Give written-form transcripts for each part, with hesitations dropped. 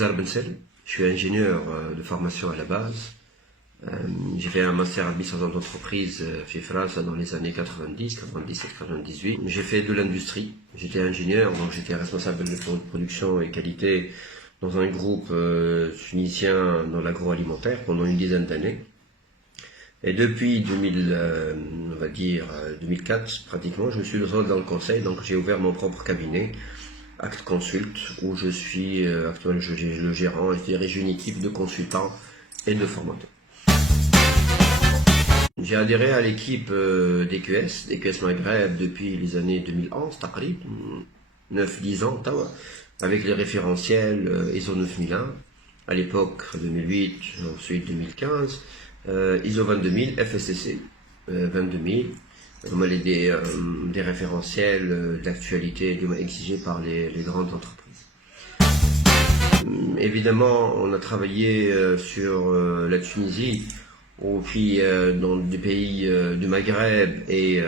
Nizar Bensel, je suis ingénieur de formation à la base. J'ai fait un master administration d'entreprise chez France dans les années 90, 97-98. J'ai fait de l'industrie, j'étais ingénieur, donc j'étais responsable de production et qualité dans un groupe tunisien dans l'agroalimentaire pendant une dizaine d'années. Et depuis 2000, on va dire 2004 pratiquement, je me suis lancé dans le conseil, donc j'ai ouvert mon propre cabinet, Act Consult, où je suis actuellement le gérant, je dirais une équipe de consultants et de formateurs. J'ai adhéré à l'équipe DQS Maghreb depuis les années 2011, taqrib, 9-10 ans, avec les référentiels ISO 9001, à l'époque 2008, ensuite 2015, ISO 22000, FSCC 22000, des référentiels d'actualité exigés par les grandes entreprises. Évidemment, on a travaillé sur la Tunisie, ou puis dans des pays du Maghreb et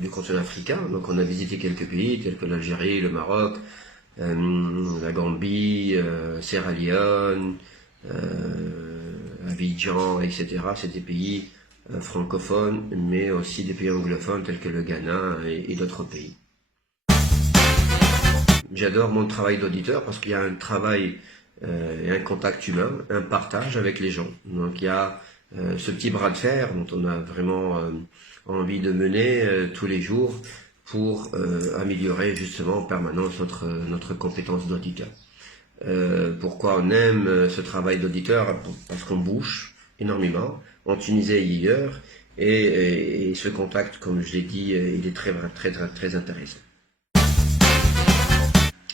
du continent africain. Donc on a visité quelques pays tels que l'Algérie, le Maroc, la Gambie, Sierra Leone, Abidjan, etc. C'est des pays francophones, mais aussi des pays anglophones tels que le Ghana et d'autres pays. J'adore mon travail d'auditeur parce qu'il y a un travail et un contact humain, un partage avec les gens. Donc il y a ce petit bras de fer dont on a vraiment envie de mener tous les jours pour améliorer justement en permanence notre compétence d'auditeur. Pourquoi on aime ce travail d'auditeur? Parce qu'on bouge énormément, en Tunisie et ailleurs, et ce contact, comme je l'ai dit, il est très intéressant.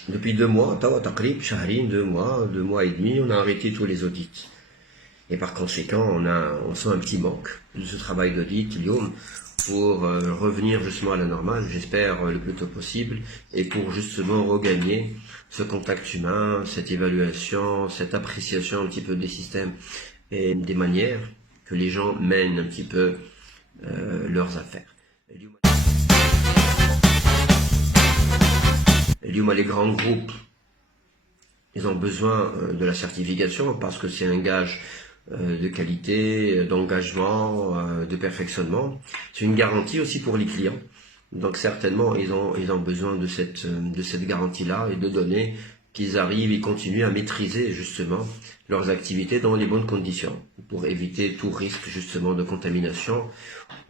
Depuis 2 mois, taqrib, shahrin, 2 mois et demi, on a arrêté tous les audits. Et par conséquent, on sent un petit manque de ce travail d'audit, pour revenir justement à la normale, j'espère le plus tôt possible, et pour justement regagner ce contact humain, cette évaluation, cette appréciation un petit peu des systèmes et des manières que les gens mènent un petit peu leurs affaires. Les grands groupes, ils ont besoin de la certification parce que c'est un gage de qualité, d'engagement, de perfectionnement. C'est une garantie aussi pour les clients. Donc certainement, ils ont besoin de cette garantie-là et de donner qu'ils arrivent et continuent à maîtriser justement leurs activités dans les bonnes conditions pour éviter tout risque justement de contamination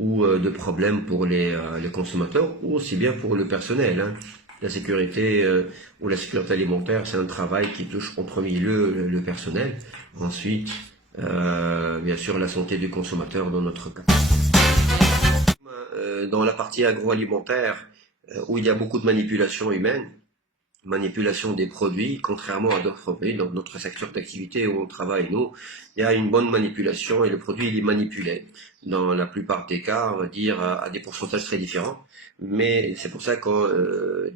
ou de problème pour les consommateurs ou aussi bien pour le personnel. La sécurité ou la sécurité alimentaire, c'est un travail qui touche en premier lieu le personnel. Ensuite, bien sûr, la santé du consommateur dans notre cas. Dans la partie agroalimentaire, où il y a beaucoup de manipulation humaine, manipulation des produits, contrairement à d'autres pays, dans notre secteur d'activité où on travaille, nous, il y a une bonne manipulation et le produit il est manipulé. Dans la plupart des cas, on va dire, à des pourcentages très différents. Mais c'est pour ça que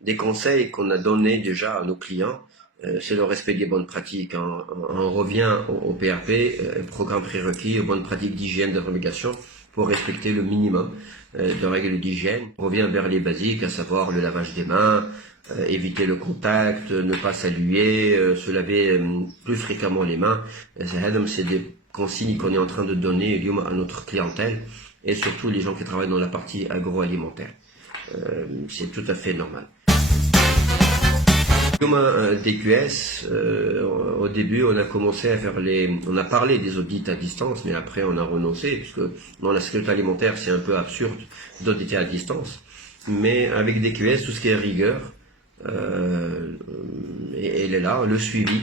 des conseils qu'on a donnés déjà à nos clients, c'est le respect des bonnes pratiques. On revient au PRP, programme prérequis, aux bonnes pratiques d'hygiène, de fabrication, pour respecter le minimum de règles d'hygiène. On revient vers les basiques, à savoir le lavage des mains, éviter le contact, ne pas saluer, se laver plus fréquemment les mains. C'est des consignes qu'on est en train de donner à notre clientèle et surtout les gens qui travaillent dans la partie agroalimentaire. C'est tout à fait normal. DQS, au début on a commencé à faire on a parlé des audits à distance, mais après on a renoncé, puisque dans la sécurité alimentaire c'est un peu absurde d'auditer à distance. Mais avec DQS, tout ce qui est rigueur, elle est là, le suivi,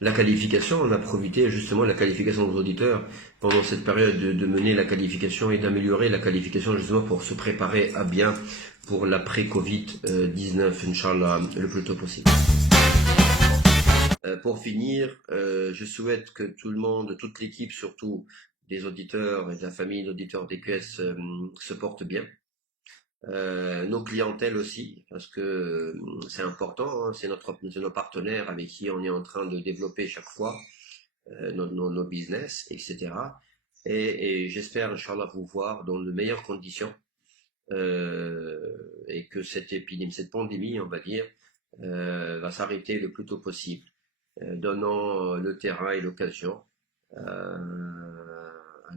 la qualification, on a profité justement de la qualification des auditeurs pendant cette période de mener la qualification et d'améliorer la qualification justement pour se préparer à bien pour l'après-Covid-19, Inch'Allah, le plus tôt possible. Pour finir, je souhaite que tout le monde, toute l'équipe, surtout des auditeurs et de la famille d'auditeurs DQS, se porte bien. Nos clientèles aussi, parce que c'est important, c'est nos partenaires avec qui on est en train de développer chaque fois nos business, etc. Et j'espère, Inch'Allah, vous voir dans de meilleures conditions et que cette épidémie, cette pandémie, on va dire, va s'arrêter le plus tôt possible, donnant le terrain et l'occasion à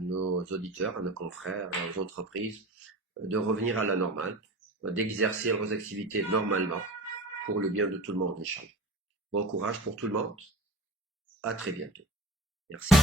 nos auditeurs, à nos confrères, aux entreprises, de revenir à la normale, d'exercer leurs activités normalement pour le bien de tout le monde, Inch'Allah. Bon courage pour tout le monde. À très bientôt. Merci.